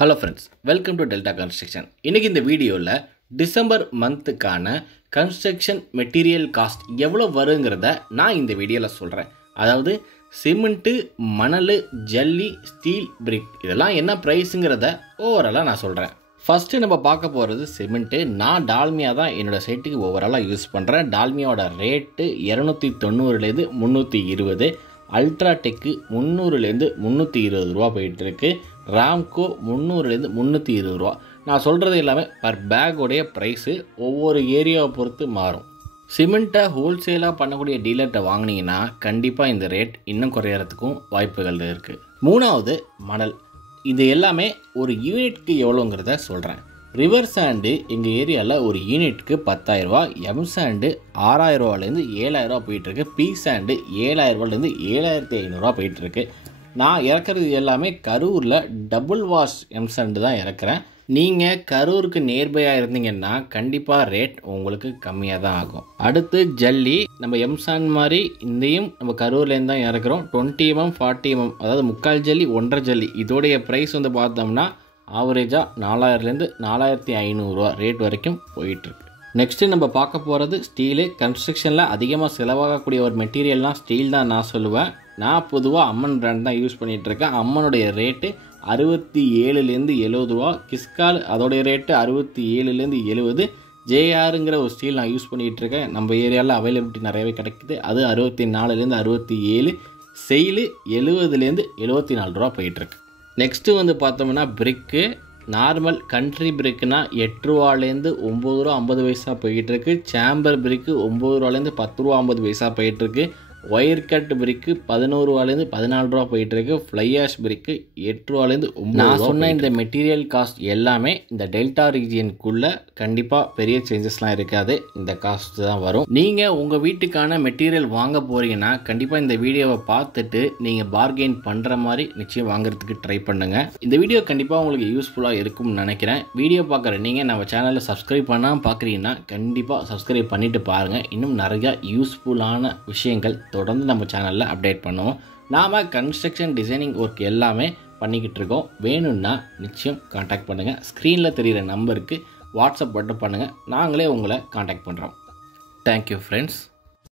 Hello friends, welcome to Delta Construction. இன்னைக்கு இந்த வீடியோல டிசம்பர் மந்த்துக்கான கன்ஸ்ட்ரக்ஷன் மெட்டீரியல் காஸ்ட் எவ்வளவு வருங்கிறத நான் இந்த வீடியோல சொல்றேன். அதாவது சிமெண்ட், மணல், ஜல்லி, ஸ்டீல், பிரிக் இதெல்லாம் என்ன பிரைஸ்ங்கிறத ஓவராலா நான் சொல்றேன். ஃபர்ஸ்ட் நம்ம பார்க்க போகிறது சிமெண்ட். நான் டால்மியா தான் என்னோட சைட்டுக்கு ஓவராலாக யூஸ் பண்ணுறேன். டால்மியாவோட ரேட்டு 290லேருந்து 320, அல்ட்ராடெக்கு 300லேருந்து 320 ரூபா போயிட்டு இருக்கு. ராம்கோ 300லேருந்து 320 ரூபா. நான் சொல்கிறது எல்லாமே பர் பேக்கோடைய ப்ரைஸு ஒவ்வொரு ஏரியாவை பொறுத்து மாறும். சிமெண்ட்டை ஹோல்சேலாக பண்ணக்கூடிய டீலர்கிட்ட வாங்கினீங்கன்னா கண்டிப்பாக இந்த ரேட் இன்னும் குறையறதுக்கும் வாய்ப்புகள் இருக்குது. மூணாவது மணல். இது எல்லாமே ஒரு யூனிட்க்கு எவ்வளோங்கிறத சொல்கிறேன். ரிவர் சாண்டு எங்கள் ஏரியாவில் ஒரு யூனிட்க்கு 10,000 ரூபா, எம் சாண்டு 6,000 ரூபாலேருந்து 7,000 ரூபா போயிட்டுருக்கு, பி சாண்டு 7,000 ரூபாலேருந்து 7,500 ரூபா போயிட்டுருக்கு. நான் இறக்குறது எல்லாமே கரூரில் டபுள் வாஷ் எம் சாண்டு தான் இறக்குறேன். நீங்கள் கரூருக்கு நியர்பையாக இருந்தீங்கன்னா கண்டிப்பாக ரேட் உங்களுக்கு கம்மியாக தான் ஆகும். அடுத்து ஜல்லி. நம்ம எம் சாண்ட் மாதிரி இந்தையும் நம்ம கரூர்லேருந்து தான் இறக்குறோம். 20 mm 40 mm, அதாவது முக்கால் ஜல்லி 1.5 ஜல்லி. இதோடைய ப்ரைஸ் வந்து பார்த்தோம்னா ஆவரேஜாக 4,000லேருந்து 4,500 ரூபா ரேட் வரைக்கும் போயிட்டுருக்கு. நெக்ஸ்ட்டு நம்ம பார்க்க போகிறது ஸ்டீலு. கன்ஸ்ட்ரக்ஷனில் அதிகமாக செலவாகக்கூடிய ஒரு மெட்டீரியல்னால் ஸ்டீல் தான் நான் சொல்லுவேன். நான் பொதுவாக அம்மன் பிராண்ட் தான் யூஸ் பண்ணிகிட்ருக்கேன். அம்மனுடைய ரேட்டு 67லேருந்து 70 ரூபா. கிஸ்கால் அதோடைய ரேட்டு 67லேருந்து 70. ஜேஆருங்கிற ஒரு ஸ்டீல் நான் யூஸ் பண்ணிகிட்ருக்கேன். நம்ம ஏரியாவில் அவைலபிலிட்டி நிறையவே கிடைக்குது. அது 64லேருந்து 67. செயிலு 70லேருந்து 74 ரூபா போயிட்டுருக்கு. நெக்ஸ்ட்டு வந்து பார்த்தோம்னா பிரிக்கு. நார்மல் கண்ட்ரி பிரிக்குனா 8 ரூபாலேருந்து 9 ரூபா 50 பைசா போயிட்டுருக்கு. சேம்பர் பிரிக்கு 9 ரூபாலேருந்து 10 ரூபா 50 பைசா போயிட்டுருக்கு. ஒயர் கட் பிரிக்கு 11 ரூபாலேருந்து 14 ரூபா போயிட்டுருக்கு. ஃப்ளையாஷ் பிரிக்கு 8 ரூபாலேருந்து 9 ரூபா. நான் சொன்ன இந்த மெட்டீரியல் காஸ்ட் எல்லாமே இந்த டெல்டா ரீஜியனுக்குள்ளே கண்டிப்பாக பெரிய சேஞ்சஸ்லாம் இருக்காது. இந்த காஸ்ட் தான் வரும். நீங்கள் உங்கள் வீட்டுக்கான மெட்டீரியல் வாங்க போகிறீங்கன்னா கண்டிப்பாக இந்த வீடியோவை பார்த்துட்டு நீங்கள் பார்கெயின் பண்ணுற மாதிரி நிச்சயம் வாங்குறதுக்கு ட்ரை பண்ணுங்கள். இந்த வீடியோ கண்டிப்பாக உங்களுக்கு யூஸ்ஃபுல்லாக இருக்கும்னு நினைக்கிறேன். வீடியோ பார்க்குற நீங்கள் நம்ம சேனலை சப்ஸ்கிரைப் பண்ணாமல் பார்க்குறீங்கன்னா கண்டிப்பாக சப்ஸ்கிரைப் பண்ணிவிட்டு பாருங்கள். இன்னும் நிறையா யூஸ்ஃபுல்லான விஷயங்கள் தொடர்ந்து நம்ம சேனலில் அப்டேட் பண்ணுவோம். நாம் கன்ஸ்ட்ரக்ஷன் டிசைனிங் ஒர்க் எல்லாமே பண்ணிக்கிட்டு இருக்கோம். வேணும்னா நிச்சயம் காண்டாக்ட் பண்ணுங்கள். ஸ்க்ரீனில் தெரிகிற நம்பருக்கு வாட்ஸ்அப் மட்டும் பண்ணுங்கள். நாங்களே உங்களை காண்டாக்ட் பண்ணுறோம். Thank you friends.